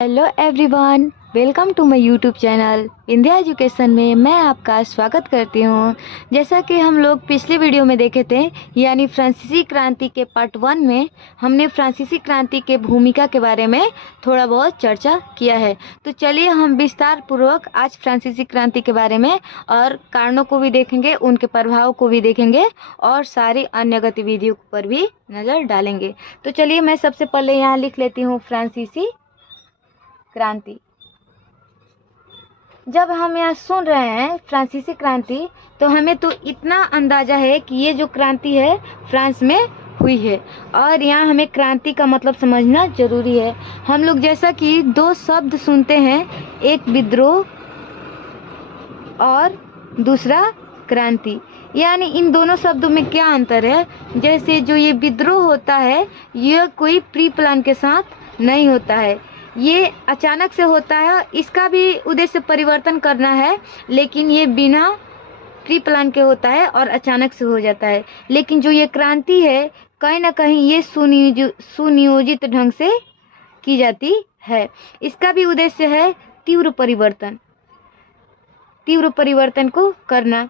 Hello everyone, welcome to my YouTube channel India education में मैं आपका स्वागत करती हूँ। जैसा कि हम लोग पिछले वीडियो में देखे थे, यानी फ्रांसीसी क्रांति के पार्ट 1 में हमने फ्रांसीसी क्रांति के भूमिका के बारे में थोड़ा बहुत चर्चा किया है। तो चलिए हम विस्तार पूर्वक आज फ्रांसीसी क्रांति के बारे में और कारणों को भी देखेंगे, उनके प्रभाव को भी देखेंगे और सारी अन्य गतिविधियों पर भी नज़र डालेंगे। तो चलिए मैं सबसे पहले यहाँ लिख लेती हूँ फ्रांसीसी क्रांति। जब हम यहाँ सुन रहे हैं फ्रांसीसी क्रांति, तो हमें तो इतना अंदाजा है कि ये जो क्रांति है फ्रांस में हुई है, और यहाँ हमें क्रांति का मतलब समझना जरूरी है। हम लोग जैसा कि दो शब्द सुनते हैं, एक विद्रोह और दूसरा क्रांति, यानी इन दोनों शब्दों में क्या अंतर है। जैसे जो ये विद्रोह होता है, यह कोई प्री प्लान के साथ नहीं होता है, ये अचानक से होता है। इसका भी उद्देश्य परिवर्तन करना है, लेकिन ये बिना प्री प्लान के होता है और अचानक से हो जाता है। लेकिन जो ये क्रांति है, कहीं ना कहीं ये सुनियोजित ढंग से की जाती है। इसका भी उद्देश्य है तीव्र परिवर्तन को करना।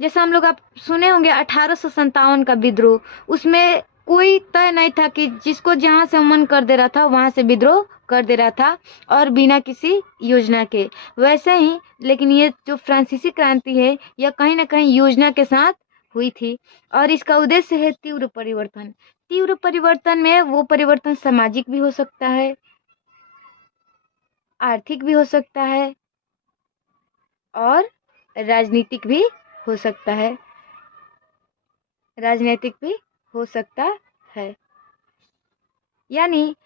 जैसा हम लोग आप सुने होंगे 1857 का विद्रोह, उसमें कोई तय नहीं था कि जिसको जहाँ से मन कर दे रहा था वहाँ से विद्रोह कर दे रहा था, और बिना किसी योजना के। वैसे ही लेकिन ये जो फ्रांसीसी क्रांति है, यह कहीं ना कहीं योजना के साथ हुई थी, और इसका उद्देश्य है तीव्र परिवर्तन। तीव्र परिवर्तन में वो परिवर्तन सामाजिक भी हो सकता है, आर्थिक भी हो सकता है और राजनीतिक भी हो सकता है, यानी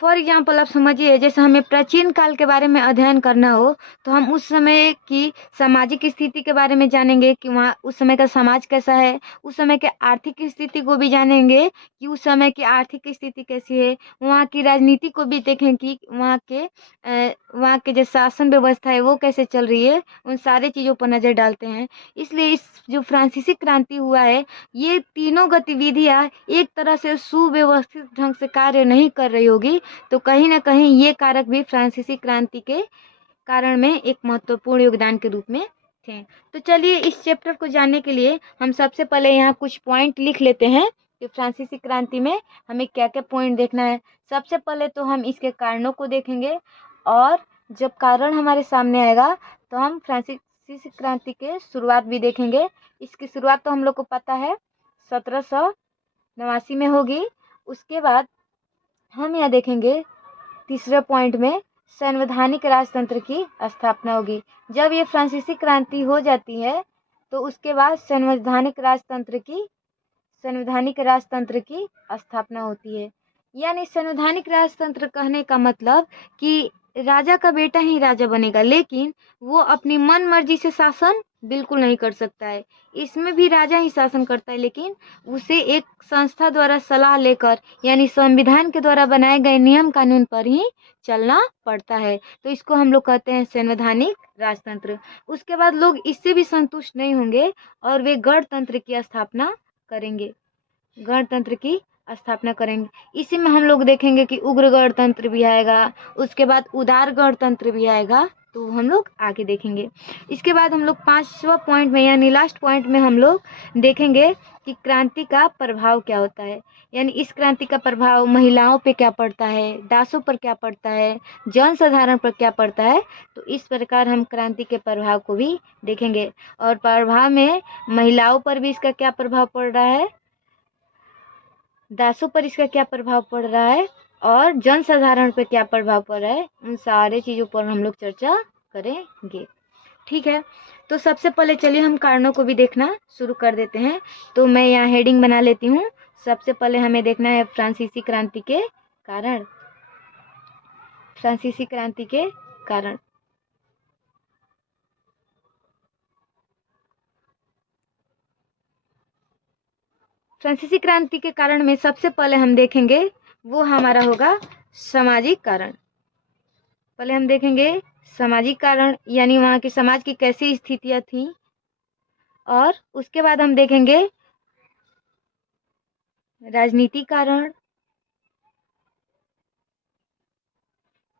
फॉर एग्जाम्पल आप समझिए, जैसे हमें प्राचीन काल के बारे में अध्ययन करना हो तो हम उस समय की सामाजिक स्थिति के बारे में जानेंगे कि वहाँ उस समय का समाज कैसा है, उस समय के आर्थिक स्थिति को भी जानेंगे कि उस समय की आर्थिक स्थिति कैसी है, वहाँ की राजनीति को भी देखें कि वहाँ के जो शासन व्यवस्था है वो कैसे चल रही है। उन सारे चीज़ों पर नज़र डालते हैं। इसलिए इस जो फ्रांसीसी क्रांति हुआ है, ये तीनों गतिविधियाँ एक तरह से सुव्यवस्थित ढंग से कार्य नहीं कर रही होगी, तो कहीं ना कहीं ये कारक भी फ्रांसीसी क्रांति के कारण में एक महत्वपूर्ण योगदान के रूप में थे। तो चलिए इस चैप्टर को जानने के लिए हम सबसे पहले यहाँ कुछ पॉइंट लिख लेते हैं कि फ्रांसीसी क्रांति में हमें क्या क्या पॉइंट देखना है। सबसे पहले तो हम इसके कारणों को देखेंगे, और जब कारण हमारे सामने आएगा तो हम फ्रांसीसी क्रांति के शुरुआत भी देखेंगे। इसकी शुरुआत तो हम लोग को पता है 1789 में होगी। उसके बाद हम यहाँ देखेंगे तीसरे पॉइंट में संवैधानिक राजतंत्र की स्थापना होगी। जब ये फ्रांसीसी क्रांति हो जाती है तो उसके बाद संवैधानिक राजतंत्र की स्थापना होती है। यानी संवैधानिक राजतंत्र कहने का मतलब कि राजा का बेटा ही राजा बनेगा, लेकिन वो अपनी मन मर्जी से शासन बिल्कुल नहीं कर सकता है। इसमें भी राजा ही शासन करता है, लेकिन उसे एक संस्था द्वारा सलाह लेकर, यानी संविधान के द्वारा बनाए गए नियम कानून पर ही चलना पड़ता है। तो इसको हम लोग कहते हैं संवैधानिक राजतंत्र। उसके बाद लोग इससे भी संतुष्ट नहीं होंगे और वे गणतंत्र की स्थापना करेंगे। इसी में हम लोग देखेंगे कि उग्र गणतंत्र भी आएगा, उसके बाद उदार गणतंत्र भी आएगा, तो हम लोग आगे देखेंगे। इसके बाद हम लोग 5वां पॉइंट में यानी लास्ट पॉइंट में हम लोग देखेंगे कि क्रांति का प्रभाव क्या होता है। यानी इस क्रांति का प्रभाव महिलाओं पे क्या पड़ता है, दासों पर क्या पड़ता है, जनसाधारण पर क्या पड़ता है। तो इस प्रकार हम क्रांति के प्रभाव को भी देखेंगे, और प्रभाव में महिलाओं पर भी इसका क्या प्रभाव पड़ रहा है, दासों पर इसका क्या प्रभाव पड़ रहा है, और जनसाधारण पर क्या प्रभाव पड़ रहा है। उन सारे चीज़ों पर हम लोग चर्चा करेंगे। ठीक है, तो सबसे पहले चलिए हम कारणों को भी देखना शुरू कर देते हैं। तो मैं यहाँ हेडिंग बना लेती हूँ। सबसे पहले हमें देखना है फ्रांसीसी क्रांति के कारण। फ्रांसीसी क्रांति के कारण फ्रांसीसी क्रांति के कारण में सबसे पहले हम देखेंगे वो हमारा होगा सामाजिक कारण। पहले हम देखेंगे सामाजिक कारण, यानी वहाँ की समाज की कैसी स्थितियाँ थी, और उसके बाद हम देखेंगे राजनीतिक कारण,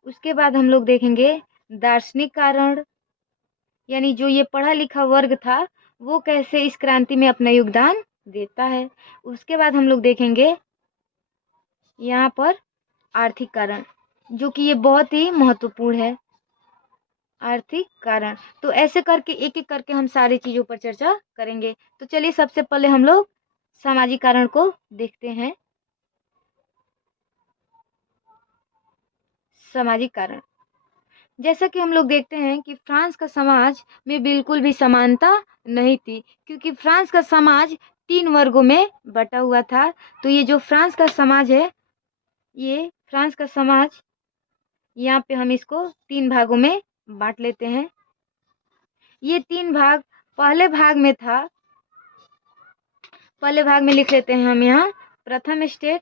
उसके बाद हम लोग देखेंगे दार्शनिक कारण, यानी जो ये पढ़ा लिखा वर्ग था वो कैसे इस क्रांति में अपना योगदान देता है। उसके बाद हम लोग देखेंगे यहाँ पर आर्थिक कारण, जो कि ये बहुत ही महत्वपूर्ण है। आर्थिक कारण, तो ऐसे करके एक एक करके हम सारी चीजों पर चर्चा करेंगे। तो चलिए सबसे पहले हम लोग सामाजिक कारण को देखते हैं। सामाजिक कारण, जैसा कि हम लोग देखते हैं कि फ्रांस का समाज में बिल्कुल भी समानता नहीं थी, क्योंकि फ्रांस का समाज 3 वर्गों में बटा हुआ था। तो ये जो फ्रांस का समाज है, ये फ्रांस का समाज, यहाँ पे हम इसको 3 भागों में बांट लेते हैं। ये 3 भाग, पहले भाग में था, पहले भाग में लिख लेते हैं हम यहाँ प्रथम स्टेट,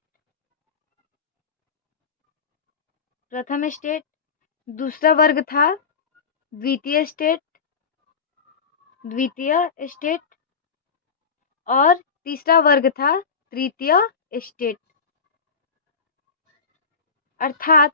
दूसरा वर्ग था द्वितीय स्टेट, और तीसरा वर्ग था तृतीय स्टेट। अर्थात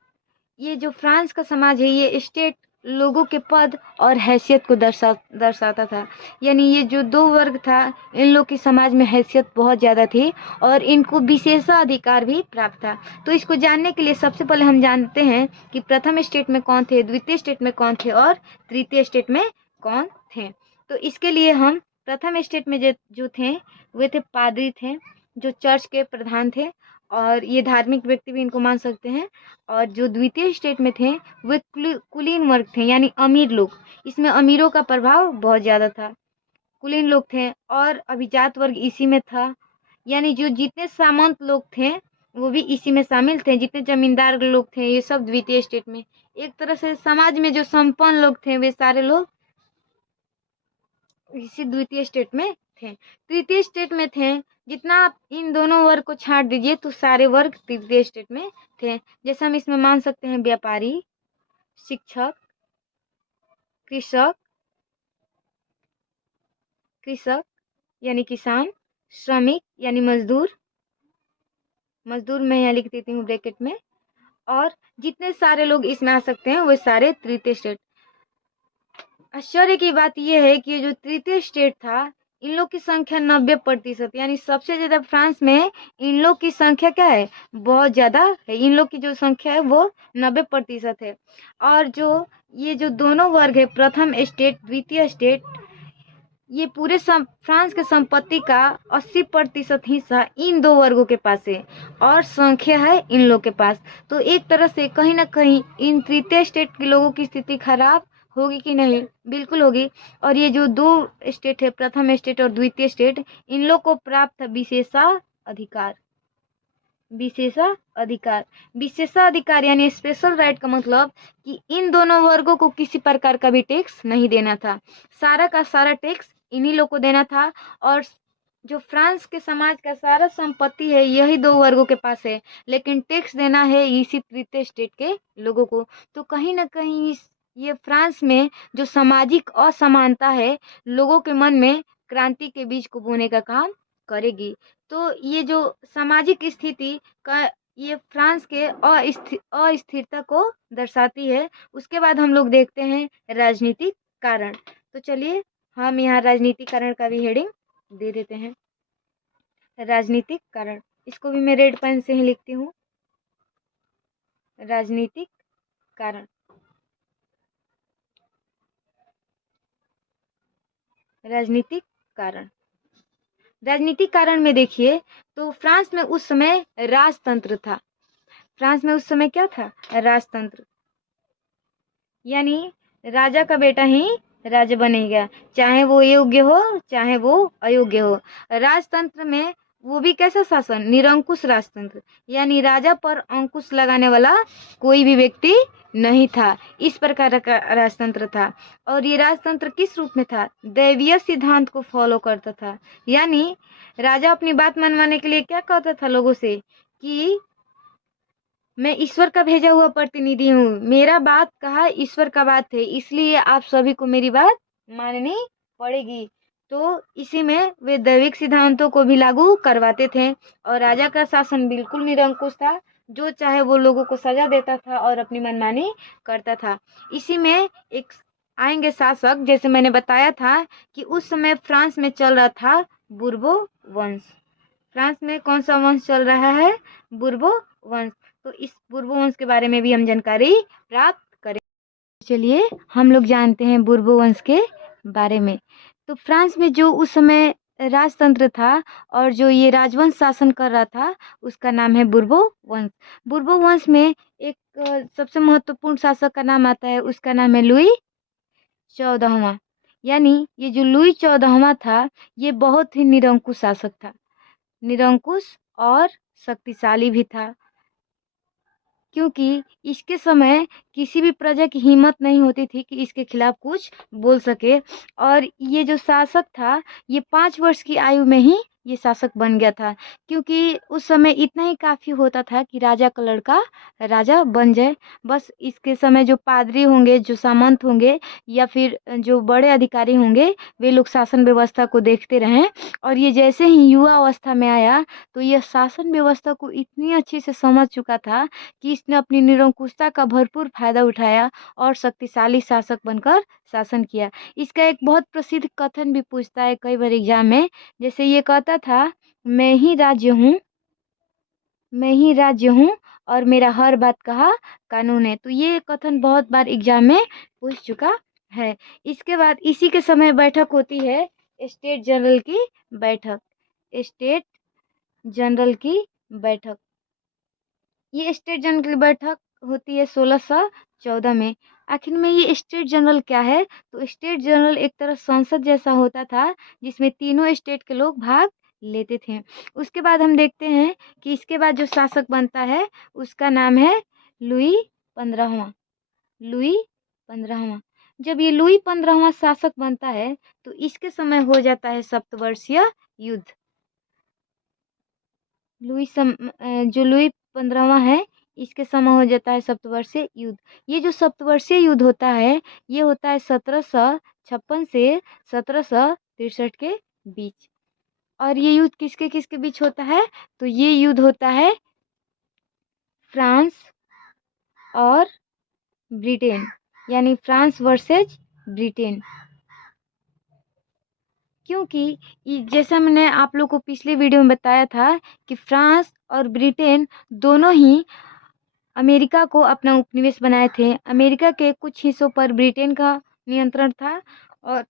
ये जो फ्रांस का समाज है, ये स्टेट लोगों के पद और हैसियत को दर्शाता था। यानी ये जो 2 वर्ग था, इन लोग की समाज में हैसियत बहुत ज़्यादा थी और इनको विशेषाधिकार भी प्राप्त था। तो इसको जानने के लिए सबसे पहले हम जानते हैं कि प्रथम स्टेट में कौन थे, द्वितीय स्टेट में कौन थे और तृतीय स्टेट में कौन थे। तो इसके लिए हम प्रथम स्टेट में जो थे वे थे पादरी थे, जो चर्च के प्रधान थे, और ये धार्मिक व्यक्ति भी इनको मान सकते हैं। और जो द्वितीय स्टेट में थे वे कुलीन वर्ग थे, यानी अमीर लोग। इसमें अमीरों का प्रभाव बहुत ज़्यादा था, कुलीन लोग थे। और अभिजात वर्ग इसी में था, यानी जो जितने सामंत लोग थे वो भी इसी में शामिल थे, जितने जमींदार लोग थे ये सब द्वितीय स्टेट में। एक तरह से समाज में जो संपन्न लोग थे वे सारे लोग इसी द्वितीय स्टेट में थे। तृतीय स्टेट में थे, जितना आप इन दोनों वर्ग को छांट दीजिए तो सारे वर्ग तृतीय स्टेट में थे। जैसे हम इसमें मान सकते हैं व्यापारी, शिक्षक, कृषक यानी किसान, श्रमिक यानी मजदूर मैं यहाँ लिख देती हूँ ब्रैकेट में, और जितने सारे लोग इसमें आ सकते हैं वो सारे तृतीय स्टेट। आश्चर्य की बात यह है कि जो तृतीय स्टेट था, इन लोग की संख्या 90%, यानी सबसे ज्यादा फ्रांस में इन लोग की संख्या क्या है, बहुत ज्यादा है। इन लोग की जो संख्या है वो 90% है। और जो ये जो दोनों वर्ग है, प्रथम स्टेट, द्वितीय स्टेट, ये पूरे फ्रांस के संपत्ति का 80% हिस्सा इन 2 वर्गों के पास है और संख्या है इन लोग के पास। तो एक तरह से कहीं ना कहीं इन तृतीय स्टेट के लोगों की स्थिति खराब होगी कि नहीं, बिल्कुल होगी। और ये जो 2 स्टेट है, प्रथम स्टेट और द्वितीय स्टेट, इन लोग को प्राप्त है विशेषाधिकार यानी स्पेशल राइट का मतलब कि इन दोनों वर्गों को किसी प्रकार का भी टैक्स नहीं देना था, सारा का सारा टैक्स इन्हीं लोग को देना था। और जो फ्रांस के समाज का सारा संपत्ति है यही 2 वर्गों के पास है, लेकिन टैक्स देना है इसी तृतीय स्टेट के लोगों को। तो कहीं ना कहीं ये फ्रांस में जो सामाजिक असमानता है लोगों के मन में क्रांति के बीज को बोने का काम करेगी। तो ये जो सामाजिक स्थिति का, ये फ्रांस के अस्थिरता को दर्शाती है। उसके बाद हम लोग देखते हैं राजनीतिक कारण। तो चलिए हम यहाँ राजनीतिक कारण का भी हेडिंग दे देते हैं। राजनीतिक कारण, इसको भी मैं रेड पेन से ही लिखती हूँ। राजनीतिक कारण, राजनीतिक कारण में देखिए तो फ्रांस में उस समय राजतंत्र था। फ्रांस में उस समय क्या था, राजतंत्र, यानी राजा का बेटा ही राजा बनेगा, चाहे वो योग्य हो चाहे वो अयोग्य हो। राजतंत्र में वो भी कैसा शासन, निरंकुश राजतंत्र, यानी राजा पर अंकुश लगाने वाला कोई भी व्यक्ति नहीं था, इस प्रकार का राजतंत्र था। और ये राजतंत्र किस रूप में था, दैवीय सिद्धांत को फॉलो करता था। यानी राजा अपनी बात मनवाने के लिए क्या कहता था लोगों से कि मैं ईश्वर का भेजा हुआ प्रतिनिधि हूँ, मेरा बात कहा ईश्वर का बात है, इसलिए आप सभी को मेरी बात माननी पड़ेगी। तो इसी में वे दैविक सिद्धांतों को भी लागू करवाते थे और राजा का शासन बिल्कुल निरंकुश था, जो चाहे वो लोगों को सजा देता था और अपनी मनमानी करता था। इसी में एक आएंगे शासक, जैसे मैंने बताया था कि उस समय फ्रांस में चल रहा था बुर्बो वंश। फ्रांस में कौन सा वंश चल रहा है? बुर्बो वंश। तो इस बुर्बो वंश के बारे में भी हम जानकारी प्राप्त करें। चलिए हम लोग जानते हैं बुर्बो वंश के बारे में। तो फ्रांस में जो उस समय राजतंत्र था और जो ये राजवंश शासन कर रहा था, उसका नाम है बुर्बो वंश। बुर्बो वंश में एक सबसे महत्वपूर्ण शासक का नाम आता है, उसका नाम है लुई 14वां। यानी ये जो लुई 14वां था, ये बहुत ही निरंकुश शासक था। निरंकुश और शक्तिशाली भी था, क्योंकि इसके समय किसी भी प्रजा की हिम्मत नहीं होती थी कि इसके खिलाफ कुछ बोल सके। और ये जो शासक था, ये 5 वर्ष की आयु में ही ये शासक बन गया था, क्योंकि उस समय इतना ही काफ़ी होता था कि राजा का लड़का राजा बन जाए। बस इसके समय जो पादरी होंगे, जो सामंत होंगे या फिर जो बड़े अधिकारी होंगे, वे लोग शासन व्यवस्था को देखते रहें। और ये जैसे ही युवा अवस्था में आया, तो यह शासन व्यवस्था को इतनी अच्छे से समझ चुका था कि इसने अपनी निरंकुशता का भरपूर फायदा उठाया और शक्तिशाली शासक बनकर शासन किया। इसका एक बहुत प्रसिद्ध कथन भी पूछता है कई बार एग्जाम में। जैसे ये कहता था, मैं ही राज्य हूँ, मैं ही राज्य हूँ और मेरा हर बात कहा कानून है। तो ये कथन बहुत बार एग्जाम में पूछ चुका है। इसके बाद इसी के समय बैठक होती है स्टेट जनरल की बैठक। स्टेट जनरल की बैठक, ये स्टेट जनरल की बैठक होती है 1614 में। आखिर में ये स्टेट जनरल क्या है? तो स्टेट जनरल एक तरह संसद जैसा होता था, जिसमें तीनों स्टेट के लोग भाग लेते थे। उसके बाद हम देखते हैं कि इसके बाद जो शासक बनता है, उसका नाम है लुई 15वां। लुई 15वां। जब ये लुई 15वां शासक बनता है, तो इसके समय हो जाता है सप्तवर्षीय युद्ध। जो लुई 15वां है, इसके समय हो जाता है सप्तवर्षीय युद्ध। ये जो सप्तवर्षीय युद्ध होता है, ये होता है 1756 से 1763 के बीच। और ये युद्ध किसके किसके बीच होता है? तो ये युद्ध होता है फ्रांस और ब्रिटेन, यानी फ्रांस वर्सेज ब्रिटेन। क्योंकि जैसा मैंने आप लोग को पिछले वीडियो में बताया था कि फ्रांस और ब्रिटेन दोनों ही अमेरिका को अपना उपनिवेश बनाए थे। अमेरिका के कुछ हिस्सों पर ब्रिटेन का नियंत्रण था और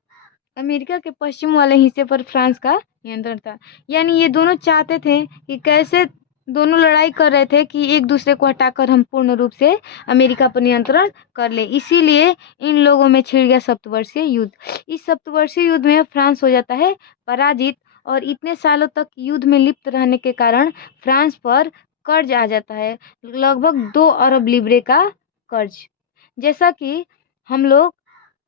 अमेरिका के पश्चिम वाले हिस्से पर फ्रांस का नियंत्रण था। यानी ये दोनों चाहते थे कि कैसे, दोनों लड़ाई कर रहे थे कि एक दूसरे को हटाकर हम पूर्ण रूप से अमेरिका पर नियंत्रण कर ले। इसीलिए इन लोगों में छिड़ गया सप्तवर्षीय युद्ध। इस सप्तवर्षीय युद्ध में फ्रांस हो जाता है पराजित, और इतने सालों तक युद्ध में लिप्त रहने के कारण फ्रांस पर कर्ज आ जाता है, लगभग 2 अरब लिब्रे का कर्ज। जैसा कि हम लोग,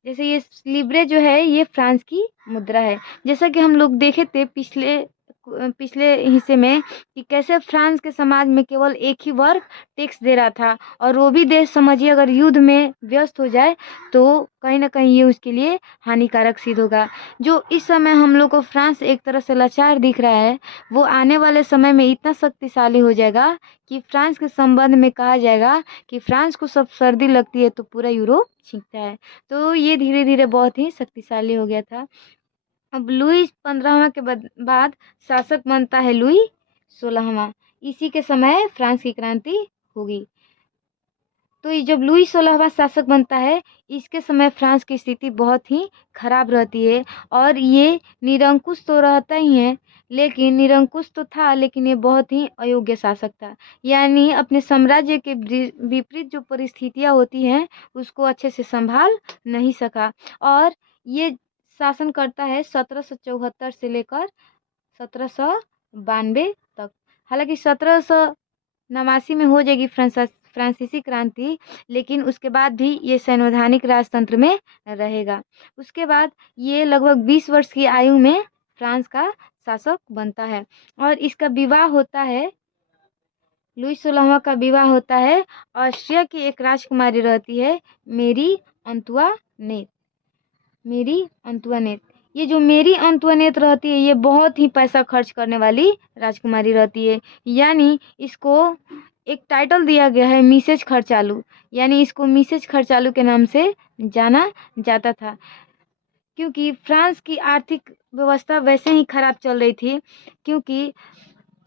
जैसे ये लिब्रे जो है, ये फ्रांस की मुद्रा है। जैसा कि हम लोग देखे थे पिछले हिस्से में कि कैसे फ्रांस के समाज में केवल एक ही वर्ग टैक्स दे रहा था, और वो भी देश समझिए अगर युद्ध में व्यस्त हो जाए तो कहीं ना कहीं ये उसके लिए हानिकारक सिद्ध होगा। जो इस समय हम लोग को फ्रांस एक तरह से लाचार दिख रहा है, वो आने वाले समय में इतना शक्तिशाली हो जाएगा कि फ्रांस के संबंध में कहा जाएगा कि फ्रांस को सब सर्दी लगती है तो पूरा यूरोप छींकता है। तो ये धीरे धीरे बहुत ही शक्तिशाली हो गया था। अब लुई 15वां के बाद शासक बनता है लुई 16वां। इसी के समय फ्रांस की क्रांति होगी। तो ये जब लुई 16वां शासक बनता है, इसके समय फ्रांस की स्थिति बहुत ही खराब रहती है। और ये निरंकुश तो रहता ही है, लेकिन निरंकुश तो था, लेकिन ये बहुत ही अयोग्य शासक था। यानी अपने साम्राज्य के विपरीत जो परिस्थितियां होती हैं, उसको अच्छे से संभाल नहीं सका। और ये शासन करता है 1774 से लेकर 1792 तक। हालांकि 1789 में हो जाएगी फ्रांसीसी क्रांति, लेकिन उसके बाद भी ये संवैधानिक राजतंत्र में रहेगा। उसके बाद ये लगभग 20 वर्ष की आयु में फ्रांस का शासक बनता है। और इसका विवाह होता है, लुई 16वां का विवाह होता है ऑस्ट्रिया की एक राजकुमारी रहती है, मेरी अंतुआनेत। मेरी अंतुआनेत, ये जो मेरी अंतुआनेत रहती है, ये बहुत ही पैसा खर्च करने वाली राजकुमारी रहती है। यानी इसको एक टाइटल दिया गया है मिसेज खर्चालू, यानी इसको मिसेज खर्चालू के नाम से जाना जाता था, क्योंकि फ्रांस की आर्थिक व्यवस्था वैसे ही खराब चल रही थी, क्योंकि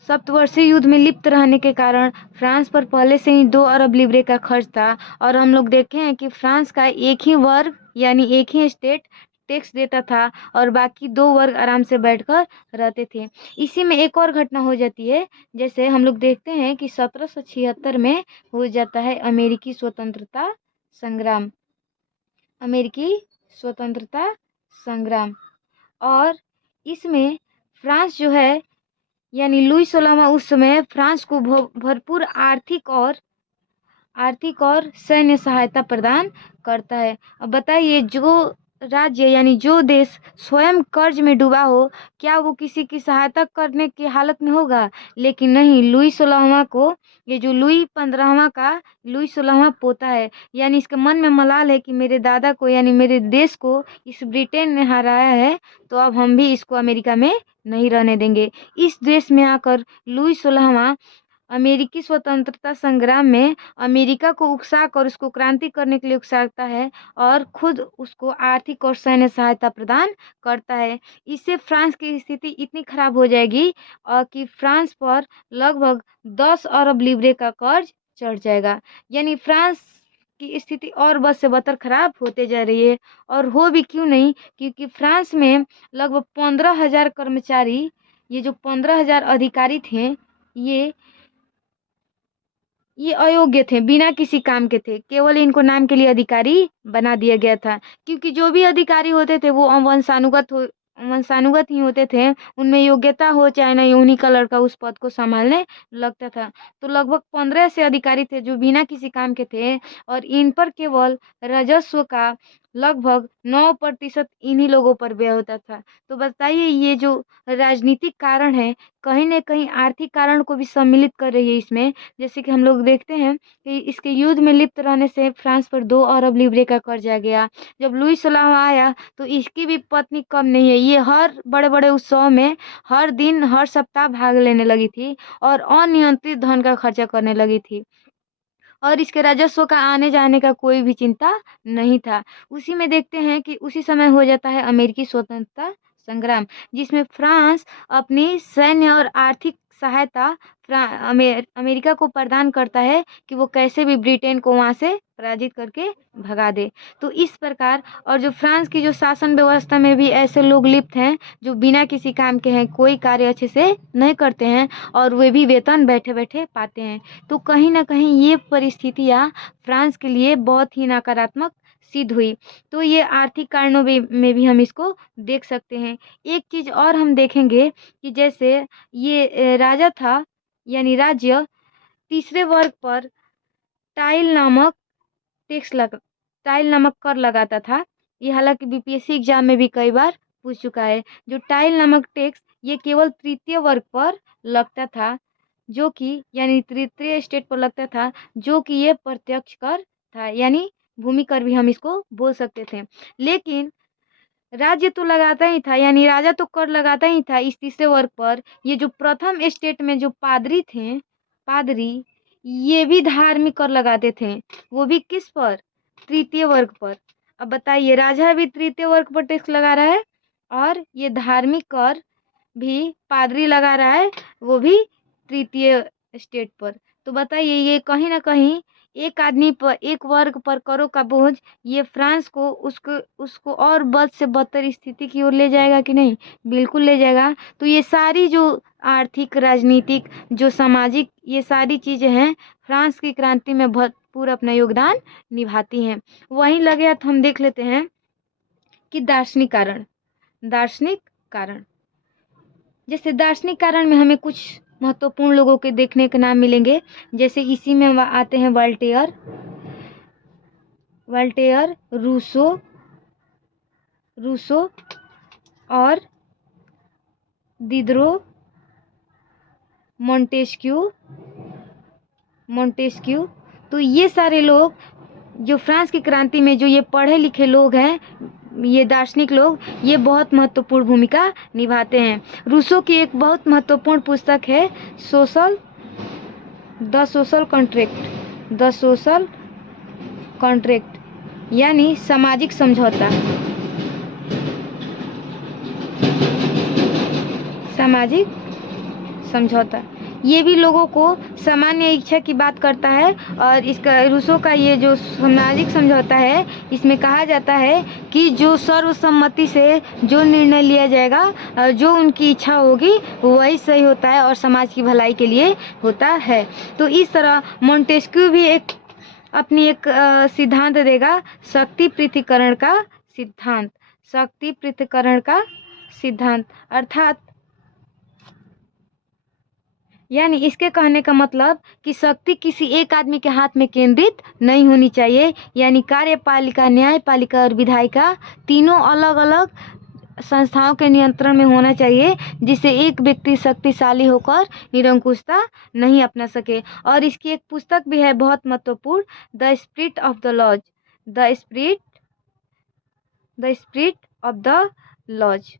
सप्तवर्षीय युद्ध में लिप्त रहने के कारण फ्रांस पर पहले से ही 2 अरब लिब्रे का खर्च था। और हम लोग देखे हैं कि फ्रांस का एक ही वर्ग यानी एक ही स्टेट टैक्स देता था और बाकी 2 वर्ग आराम से बैठकर रहते थे। इसी में एक और घटना हो जाती है, जैसे हम लोग देखते हैं कि 1776 में हो जाता है अमेरिकी स्वतंत्रता संग्राम, अमेरिकी स्वतंत्रता संग्राम। और इसमें फ्रांस जो है यानी लुई 16वां उस समय फ्रांस को भरपूर आर्थिक और सैन्य सहायता प्रदान करता है। अब बताइए, जो राज्य यानी जो देश स्वयं कर्ज में डूबा हो, क्या वो किसी की सहायता करने की हालत में होगा? लेकिन नहीं, लुई 16वां को, ये जो लुई 15वां का लुई 16वां पोता है, यानी इसके मन में मलाल है कि मेरे दादा को यानी मेरे देश को इस ब्रिटेन ने हराया है, तो अब हम भी इसको अमेरिका में नहीं रहने देंगे। इस देश में आकर लुई 16वां अमेरिकी स्वतंत्रता संग्राम में अमेरिका को उकसाकर उसको क्रांति करने के लिए उकसाता है और खुद उसको आर्थिक और सैन्य सहायता प्रदान करता है। इससे फ्रांस की स्थिति इतनी खराब हो जाएगी और कि फ्रांस पर लगभग 10 अरब लिब्रे का कर्ज चढ़ जाएगा। यानी फ्रांस की स्थिति और बद से बदतर खराब होते जा रही है। और हो भी क्यों नहीं, क्योंकि फ्रांस में लगभग 15,000 कर्मचारी, ये जो 15,000 अधिकारी थे, ये अयोग्य थे, बिना किसी काम के थे, केवल इनको नाम के लिए अधिकारी बना दिया गया था। क्योंकि जो भी अधिकारी होते थे वो वंशानुगत ही होते थे, उनमें योग्यता हो चाहे नहीं, उन्हीं का लड़का उस पद को संभालने लगता था। तो लगभग 15 से अधिकारी थे जो बिना किसी काम के थे और इन पर केवल राजस्व का लगभग 9% इन्हीं लोगों पर व्यय होता था। तो बताइए, ये जो राजनीतिक कारण है कहीं न कहीं आर्थिक कारण को भी सम्मिलित कर रही है इसमें। जैसे कि हम लोग देखते हैं कि इसके युद्ध में लिप्त रहने से फ्रांस पर 2 अरब लिब्रे का कर्ज आ गया। जब लुई 16वां आया तो इसकी भी पत्नी कम नहीं है, ये हर बड़े बड़े उत्सव में हर दिन हर सप्ताह भाग लेने लगी थी और अनियंत्रित धन का खर्चा करने लगी थी और इसके राजस्व का आने जाने का कोई भी चिंता नहीं था। उसी में देखते हैं कि उसी समय हो जाता है अमेरिकी स्वतंत्रता संग्राम, जिसमें फ्रांस अपनी सैन्य और आर्थिक सहायता अमेरिका को प्रदान करता है कि वो कैसे भी ब्रिटेन को वहां से पराजित करके भगा दे। तो इस प्रकार, और जो फ्रांस की जो शासन व्यवस्था में भी ऐसे लोग लिप्त हैं जो बिना किसी काम के हैं, कोई कार्य अच्छे से नहीं करते हैं और वे भी वेतन बैठे बैठे पाते हैं। तो कहीं ना कहीं ये परिस्थितियाँ फ्रांस के लिए बहुत ही नकारात्मक सिद्ध हुई। तो ये आर्थिक कारणों में भी हम इसको देख सकते हैं। एक चीज़ और हम देखेंगे कि जैसे ये राजा था यानी राज्य तीसरे वर्ग पर टाइल नामक टाइल नामक कर लगाता था। ये हालांकि बीपीएससी एग्जाम में भी कई बार पूछ चुका है। जो टाइल नामक टैक्स ये केवल तृतीय वर्ग पर लगता था, जो कि यानी तृतीय स्टेट पर लगता था, जो कि ये प्रत्यक्ष कर था, यानी भूमि कर भी हम इसको बोल सकते थे। लेकिन राज्य तो लगाता ही था, यानी राजा तो कर लगाता ही था इस तीसरे वर्ग पर। ये जो प्रथम स्टेट में जो पादरी ये भी धार्मिक कर लगाते थे, वो भी किस पर? तृतीय वर्ग पर। अब बताइए, राजा भी तृतीय वर्ग पर टैक्स लगा रहा है और ये धार्मिक कर भी पादरी लगा रहा है, वो भी तृतीय स्टेट पर। तो बताइए, ये कहीं ना कहीं एक आदमी पर, एक वर्ग पर करों का बोझ ये फ्रांस को उसको और बद से बदतर स्थिति की ओर ले जाएगा कि नहीं? बिल्कुल ले जाएगा। तो ये सारी जो आर्थिक, राजनीतिक, जो सामाजिक, ये सारी चीज़ें हैं फ्रांस की क्रांति में भरपूर अपना योगदान निभाती हैं। वहीं लगे तो हम देख लेते हैं कि दार्शनिक कारण, जैसे दार्शनिक कारण में हमें कुछ महत्वपूर्ण लोगों के देखने के नाम मिलेंगे। जैसे इसी में आते हैं वोल्टेयर, रूसो और दिदरो, मोंटेस्क्यू। तो ये सारे लोग जो फ्रांस की क्रांति में जो ये पढ़े लिखे लोग हैं, ये दार्शनिक लोग, ये बहुत महत्वपूर्ण भूमिका निभाते हैं। रूसो की एक बहुत महत्वपूर्ण पुस्तक है the social contract, the social contract यानी सामाजिक समझौता, सामाजिक समझौता। ये भी लोगों को सामान्य इच्छा की बात करता है। और इसका रूसों का ये जो सामाजिक समझौता है, इसमें कहा जाता है कि जो सर्वसम्मति से जो निर्णय लिया जाएगा, जो उनकी इच्छा होगी वही सही होता है और समाज की भलाई के लिए होता है। तो इस तरह मोंटेस्क्यू भी अपनी एक सिद्धांत देगा, शक्ति पृथक्करण का सिद्धांत, शक्ति पृथक्करण का सिद्धांत। अर्थात यानी इसके कहने का मतलब कि शक्ति किसी एक आदमी के हाथ में केंद्रित नहीं होनी चाहिए, यानी कार्यपालिका, न्यायपालिका और विधायिका तीनों अलग अलग संस्थाओं के नियंत्रण में होना चाहिए, जिससे एक व्यक्ति शक्तिशाली होकर निरंकुशता नहीं अपना सके। और इसकी एक पुस्तक भी है बहुत महत्वपूर्ण, the spirit of the laws, the spirit of the laws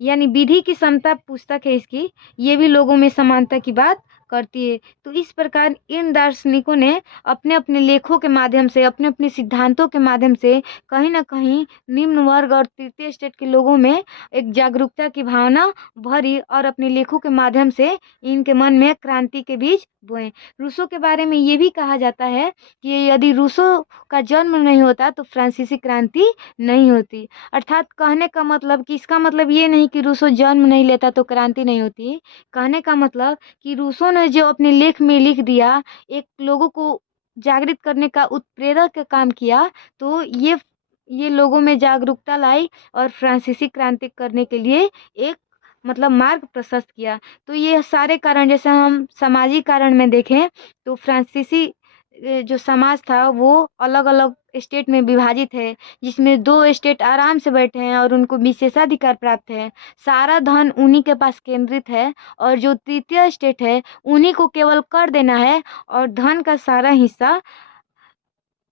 यानी विधि की समता पुस्तक है इसकी। ये भी लोगों में समानता की बात करती है। तो इस प्रकार इन दार्शनिकों ने अपने अपने लेखों के माध्यम से, अपने अपने सिद्धांतों के माध्यम से कहीं ना कहीं निम्न वर्ग और तृतीय स्टेट के लोगों में एक जागरूकता की भावना भरी और अपने लेखों के माध्यम से इनके मन में क्रांति के बीज बोए। रूसो के बारे में ये भी कहा जाता है कि यदि रूसो का जन्म नहीं होता तो फ्रांसीसी क्रांति नहीं होती। अर्थात कहने का मतलब कि इसका मतलब ये नहीं कि रूसो जन्म नहीं लेता तो क्रांति नहीं होती। कहने का मतलब कि रूसो ने जो अपने लेख में लिख दिया, एक लोगों को जागृत करने का उत्प्रेरक का काम किया, तो ये लोगों में जागरूकता लाई और फ्रांसीसी क्रांति करने के लिए एक मतलब मार्ग प्रशस्त किया। तो ये सारे कारण, जैसे हम सामाजिक कारण में देखें तो फ्रांसीसी जो समाज था वो अलग अलग स्टेट में विभाजित है, जिसमें 2 स्टेट आराम से बैठे हैं और उनको विशेषाधिकार प्राप्त है। सारा धन उन्हीं के पास केंद्रित है और जो तृतीय स्टेट है उन्हीं को केवल कर देना है और धन का सारा हिस्सा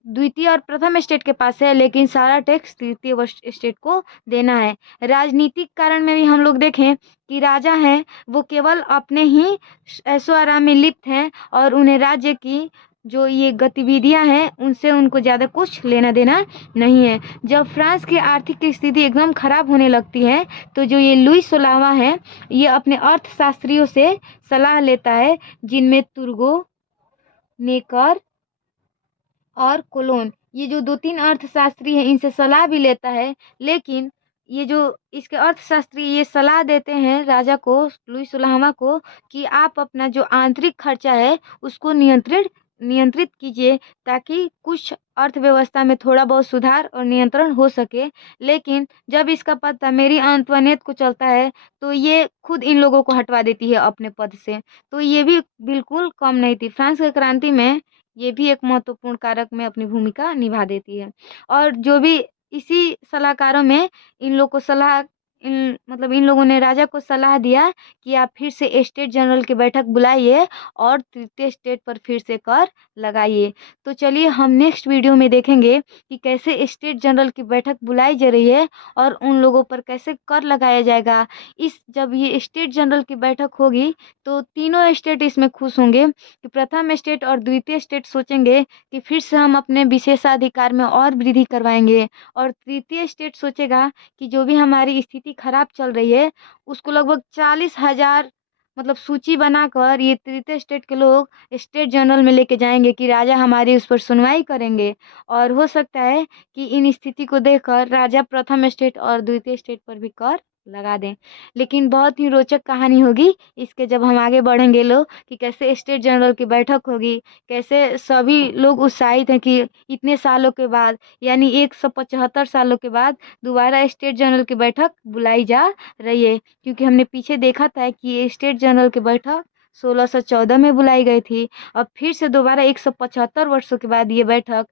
द्वितीय और प्रथम स्टेट के पास है, लेकिन सारा टैक्स तृतीय स्टेट को देना है। राजनीतिक कारण में भी हम लोग देखें कि राजा हैं वो केवल अपने ही ऐशो आराम में लिप्त हैं और उन्हें राज्य की जो ये गतिविधियां हैं उनसे उनको ज़्यादा कुछ लेना देना नहीं है। जब फ्रांस की आर्थिक स्थिति एकदम खराब होने लगती है तो जो ये लुई 16वां है ये अपने अर्थशास्त्रियों से सलाह लेता है, जिनमें तुर्गो, नेकर और कोलोन, ये जो 2-3 अर्थशास्त्री हैं इनसे सलाह भी लेता है। लेकिन ये जो इसके अर्थशास्त्री ये सलाह देते हैं राजा को, लुई 16वां को, कि आप अपना जो आंतरिक खर्चा है उसको नियंत्रित कीजिए ताकि कुछ अर्थव्यवस्था में थोड़ा बहुत सुधार और नियंत्रण हो सके। लेकिन जब इसका पता मेरी अंतवानेत को चलता है तो ये खुद इन लोगों को हटवा देती है अपने पद से। तो ये भी बिल्कुल कम नहीं थी। फ्रांस की क्रांति में ये भी एक महत्वपूर्ण कारक में अपनी भूमिका निभा देती है। और जो भी इसी सलाहकारों में इन लोगों ने राजा को सलाह दिया कि आप फिर से स्टेट जनरल की बैठक बुलाइए और तृतीय स्टेट पर फिर से कर लगाइए। तो चलिए हम नेक्स्ट वीडियो में देखेंगे कि कैसे स्टेट जनरल की बैठक बुलाई जा रही है और उन लोगों पर कैसे कर लगाया जाएगा। जब ये स्टेट जनरल की बैठक होगी तो तीनों स्टेट इसमें खुश होंगे कि प्रथम स्टेट और द्वितीय स्टेट सोचेंगे कि फिर से हम अपने विशेषाधिकार में और वृद्धि करवाएंगे, और तृतीय स्टेट सोचेगा कि जो भी हमारी स्थिति खराब चल रही है उसको लगभग 40,000 मतलब सूची बनाकर ये तृतीय स्टेट के लोग स्टेट जनरल में लेके जाएंगे कि राजा हमारी उस पर सुनवाई करेंगे। और हो सकता है कि इन स्थिति को देखकर राजा प्रथम स्टेट और द्वितीय स्टेट पर भी कर लगा दें। लेकिन बहुत ही रोचक कहानी होगी इसके जब हम आगे बढ़ेंगे लोग कि कैसे स्टेट जनरल की बैठक होगी, कैसे सभी लोग उत्साहित हैं कि इतने सालों के बाद यानी 175 सालों के बाद दोबारा स्टेट जनरल की बैठक बुलाई जा रही है। क्योंकि हमने पीछे देखा था कि ये स्टेट जनरल की बैठक 1614 में बुलाई गई थी। अब फिर से दोबारा 175 वर्षों के बाद ये बैठक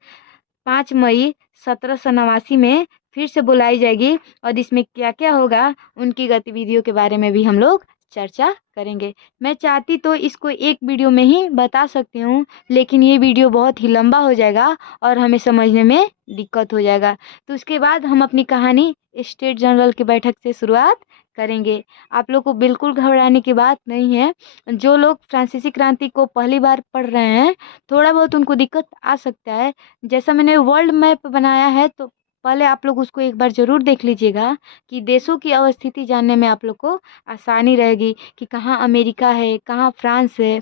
5 मई 1789 में फिर से बुलाई जाएगी और इसमें क्या क्या होगा उनकी गतिविधियों के बारे में भी हम लोग चर्चा करेंगे। मैं चाहती तो इसको एक वीडियो में ही बता सकती हूँ, लेकिन ये वीडियो बहुत ही लंबा हो जाएगा और हमें समझने में दिक्कत हो जाएगा। तो उसके बाद हम अपनी कहानी स्टेट जनरल की बैठक से शुरुआत करेंगे। आप लोग को बिल्कुल घबराने की बात नहीं है। जो लोग फ्रांसीसी क्रांति को पहली बार पढ़ रहे हैं, थोड़ा बहुत उनको दिक्कत आ सकता है। जैसा मैंने वर्ल्ड मैप बनाया है, तो पहले आप लोग उसको एक बार ज़रूर देख लीजिएगा कि देशों की अवस्थिति जानने में आप लोग को आसानी रहेगी कि कहाँ अमेरिका है, कहाँ फ्रांस है।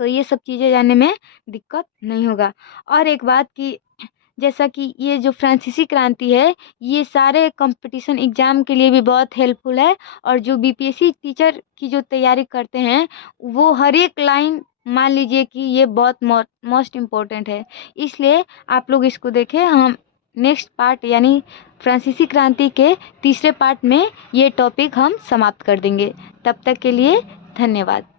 तो ये सब चीज़ें जानने में दिक्कत नहीं होगा। और एक बात कि जैसा कि ये जो फ्रांसीसी क्रांति है, ये सारे कंपटीशन एग्ज़ाम के लिए भी बहुत हेल्पफुल है। और जो बीपीएससी टीचर की जो तैयारी करते हैं, वो हर एक लाइन मान लीजिए कि ये बहुत मोस्ट इम्पोर्टेंट है। इसलिए आप लोग इसको देखें। हम नेक्स्ट पार्ट यानी फ्रांसीसी क्रांति के तीसरे पार्ट में ये टॉपिक हम समाप्त कर देंगे। तब तक के लिए धन्यवाद।